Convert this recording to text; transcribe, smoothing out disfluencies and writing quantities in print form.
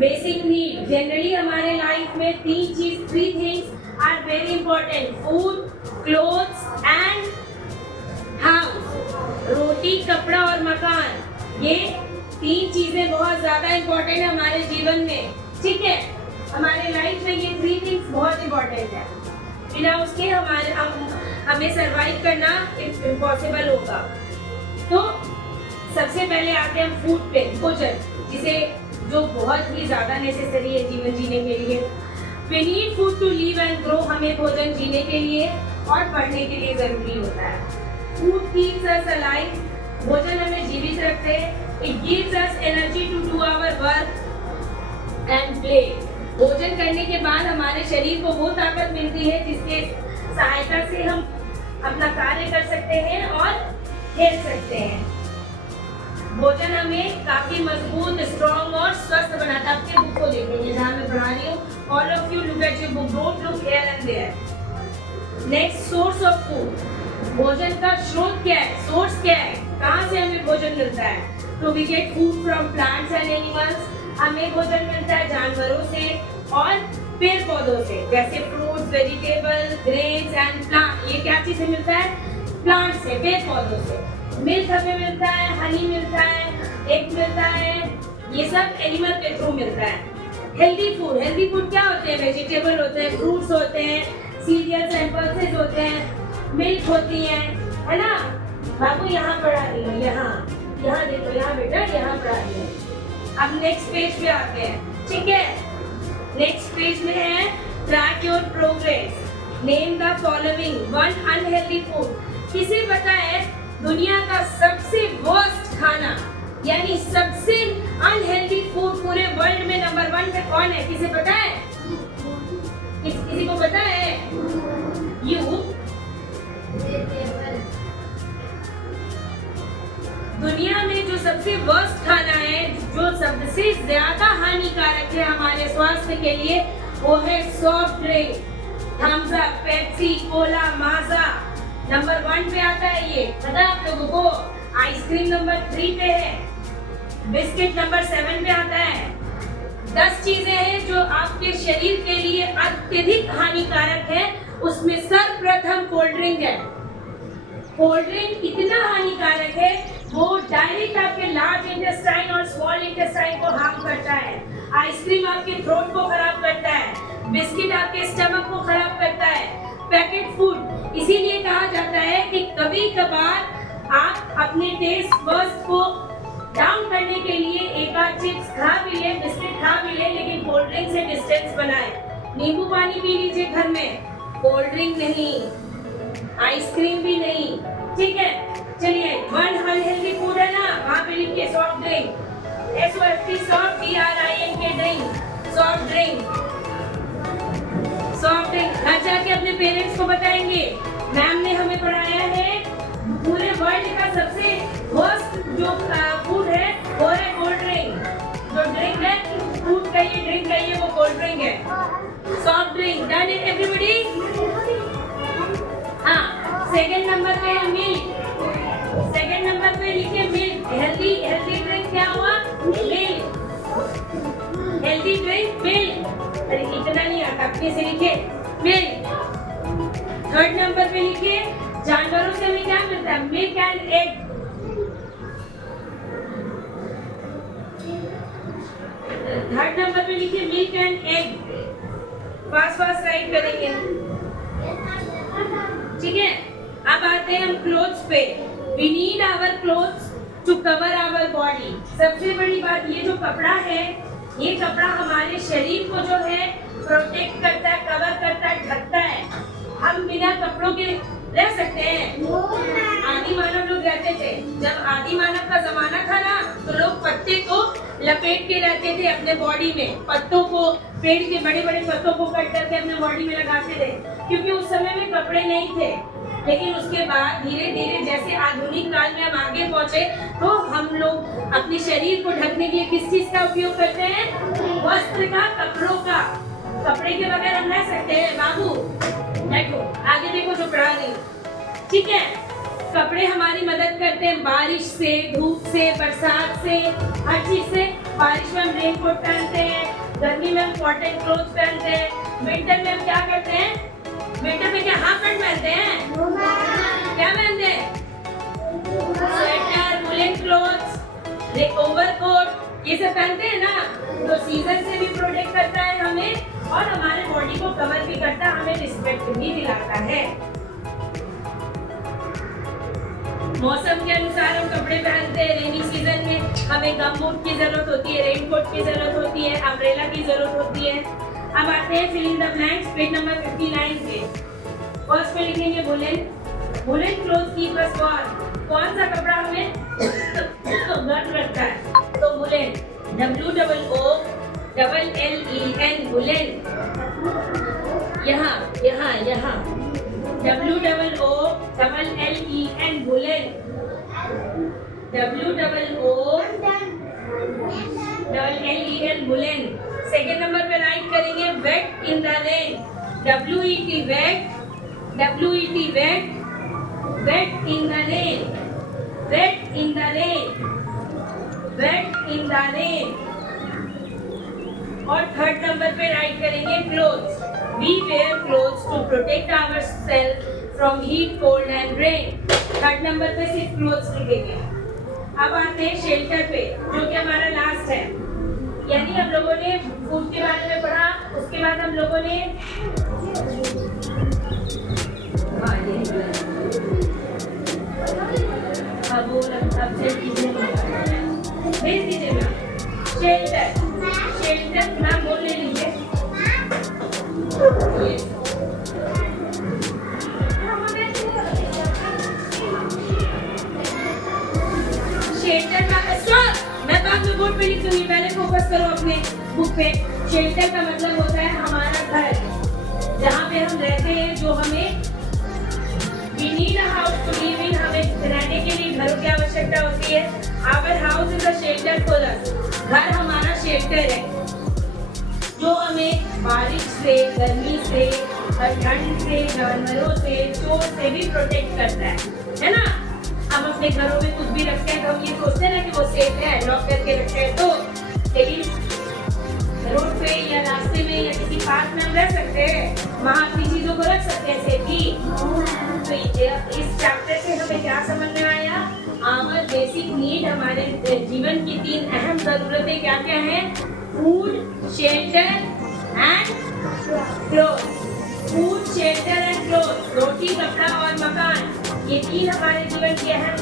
Basic need generally हमारे life में three things are very important, food, clothes and house. रोटी, कपड़ा और मकान, ये 3 चीजें बहुत ज्यादा इंपॉर्टेंट है हमारे जीवन में। ठीक है, हमारे लाइफ में ये 3 थिंग्स बहुत इंपॉर्टेंट है, बिना उसके हमें सरवाइव करना इम्पॉसिबल होगा। तो सबसे पहले आते हैं फूड पे, भोजन, जिसे जो बहुत ही ज्यादा नेसेसरी है जीवन जीने के लिए। We need food to live and grow, हमें भोजन जीने के लिए और बढ़ने के लिए जरूरी होता है। Food keeps us alive, भोजन हमें जीवित रखते हैं। It gives us energy to do our work and play। भोजन करने के बाद हमारे शरीर को वो ताकत मिलती है जिसके सहायता से हम अपना कार्य कर सकते हैं और खेल सकते हैं। भोजन हमें काफी मजबूत, स्ट्रॉन्ग और स्वस्थ बनाता है। आपके बुक को देखेंगे जहाँ मैं पढ़ा रही हूँ। All of you look at your book, don't look here and there। Next, source of food, भोजन का स्रोत क्या है, सोर्स क्या है, कहाँ से हमें भोजन मिलता है? तो we get food from plants and animals, हमें भोजन मिलता है जानवरों से और पेड़ पौधों से, जैसे fruits, vegetable, grains and plant. ये क्या चीज से मिलता है? प्लांट से, पेड़ पौधों से। मिल्क हमें मिलता है, हनी मिलता है, एग मिलता है, ये सब एनिमल के थ्रू मिलता है। हेल्दी फूड क्या होते हैं? वेजिटेबल होते हैं, फ्रूट्स होते हैं, सीरियल्स एंड पल्सेस होते हैं, मिल्क होती है ना। बाबू यहाँ पढ़ा रही हो, यहाँ देखो, यहाँ बेटा, यहाँ पढ़ा रही हो। अब नेक्स्ट पेज पे आते हैं। ठीक है, नेक्स्ट पेज में है track your progress, name the following one unhealthy food. किसे पता है दुनिया का सबसे वर्स्ट खाना, यानी सबसे अनहेल्दी फूड पूरे वर्ल्ड में नंबर 1 पे कौन है? किसे पता है? किसी को पता है? यू? दुनिया में जो सबसे वर्स्ट खाना है, जो सबसे ज्यादा हानिकारक है हमारे स्वास्थ्य के लिए, वो है soft drink, Thums Up, Pepsi, cola, Maaza. Number 1 पे आता है ये, पता है आप लोगों को? आइसक्रीम नंबर 3 पे है, बिस्किट नंबर 7 पे आता है। 10 चीजें हैं जो आपके शरीर के लिए अत्यधिक हानिकारक है, उसमें सर्वप्रथम कोल्ड ड्रिंक है। कोल्ड ड्रिंक इतना हानिकारक है, वो डायरेक्ट आपके लार्ज इंटेस्टाइन और स्मॉल इंटेस्टाइन को हार्म करता है। आइसक्रीम आपके थ्रोट को खराब करता है, बिस्किट आपके स्टमक को खराब करता है। पैकेट फूड, इसीलिए कहा जाता है कि कभी कभार आप अपने टेस्ट बड्स को डाउन करने के लिए एक आध चिप्स खा भी ले, बिस्किट खा भी ले, लेकिन कोल्ड ड्रिंक से डिस्टेंस बनाए। नींबू पानी पी लीजिए घर में, कोल्ड ड्रिंक नहीं, आइसक्रीम भी नहीं। ठीक है, चलिए, वन अनहेल्दी फूड है ना, वहाँ पे लिखिए soft drink, SOFT, soft, DRINK drink, soft drink. Soft drink घर जाके अपने पेरेंट्स को बताएंगे, मैम ने हमें पढ़ाया है पूरे वर्ल्ड का सबसे वर्स्ट जो फूड है वो है कोल्ड ड्रिंक। जो ड्रिंक है, फूड कहिए, ड्रिंक कहिए, वो कोल्ड ड्रिंक है, soft drink. Done it everybody? हाँ, सेकंड नंबर पे है मिल्क। सेकंड नंबर पे लिखिए मिल्क। हेल्दी ड्रिंक क्या हुआ? मिल्क। Healthy drink milk. अरे इतना नहीं आता, अपने से लिखिए मिल्क। थर्ड नंबर पे लिखिए जानवरों से हमें क्या मिलता है? Milk and egg. Third number पे लिखिए milk and egg. Fast write करेंगे, ठीक है। अब आते हैं हम क्लोथ्स पे। We need our clothes to cover our body. सबसे बड़ी बात, ये जो कपड़ा है, ये कपड़ा हमारे शरीर को जो है प्रोटेक्ट करता है, कवर करता है, ढकता है। हम बिना कपड़ों के रह सकते हैं? आदि मानव लोग रहते थे। जब आदि मानव का जमाना था ना, तो लोग पत्ते को लपेट के रहते थे अपने बॉडी में। पत्तों को, पेड़ के बड़े बड़े पत्तों को कट करके अपने बॉडी में लगाते थे, क्योंकि उस समय में कपड़े नहीं थे। लेकिन उसके बाद धीरे धीरे जैसे आधुनिक काल में हम आगे पहुंचे, तो हम लोग अपने शरीर को ढकने के लिए किस चीज का उपयोग करते हैं? वस्त्र का, कपड़ों का। कपड़े के बगैर हम रह सकते हैं? बाबू देखो, आगे देखो जो पढ़ा रही, ठीक है। कपड़े हमारी मदद करते हैं बारिश से, धूप से, बरसात से, हर चीज से बारिश में हम रेन कोट पहनते हैं, गर्मी में हम कॉटन क्लोथ पहनते हैं, विंटर में हम क्या करते हैं? विंटर में क्या हाफ पैंट पहनते हैं? क्या पहनते हैं? स्वेटर, वुलन क्लोथ्स, ओवरकोट, ये सब पहनते हैं ना। तो सीजन से भी प्रोटेक्ट करता है हमें और हमारे बॉडी को कवर भी करता है, हमें रिस्पेक्ट भी दिलाता है। मौसम के अनुसार हम कपड़े पहनते हैं। रेनी सीजन में हमें गम बूट की जरूरत होती है, रेनकोट की जरूरत होती है, अम्ब्रेला की जरूरत होती है। अब आते हैं fill in the blanks, page number 59 पे। फर्स्ट में लिखेंगे woollen. Woollen cloth keep us warm. कौन सा कपड़ा हमें गर्म रखता है? तो वुलन, WOOLLEN, वुलन। यहाँ यहाँ यहाँ WOOLLEN, woollen. WOOLLEN, woollen. Second number पे राइट करेंगे wet in the rain. WET, wet. WET, wet. Wet in the rain. Wet in the rain. Wet in the rain. और थर्ड नंबर पे write करेंगे clothes. We wear clothes to protect ourselves from heat, cold and rain. Third number पे सिर्फ clothes लिखेंगे। अब आते हैं shelter पे, जो कि हमारा लास्ट है। यानी हम लोगों ने फूड के बारे में पढ़ा, उसके बाद हम लोगों ने भेज दीजिए ना। शेल्टर, शेल्टर नाम बोल ले लीजिए। शेल्टर का मैं बाद में बोर्ड पे लिख दूंगी, पहले फोकस करो अपने बुक पे। शेल्टर का मतलब होता है हमारा घर, जहाँ पे हम रहते हैं, जो हमें we need a house to live in, हमें रहने के लिए घरों की आवश्यकता होती है। Our house is a shelter for us. घर हमारा शेल्टर है, जो हमें बारिश से, गर्मी से, ठंड से, जानवरों से, चोर से भी प्रोटेक्ट करता है ना। हम अपने घरों में कुछ भी रखते हैं तो हम ये सोचते हैं ना कि वो सेफ है, लॉक करके रखते हैं, तो लेकिन रोड पे या रास्ते में या किसी पार्क में हम रह सकते हैं, वहाँ अपनी चीजों को रख सकते हैं सेफली। तो इस चैप्टर से हमें क्या समझ में आया? आवर बेसिक नीड, हमारे जीवन की 3 अहम जरूरतें क्या क्या हैं? Food, shelter and cloth. Food, shelter and cloth, रोटी, कपड़ा और मकान, ये 3 हमारे जीवन की अहम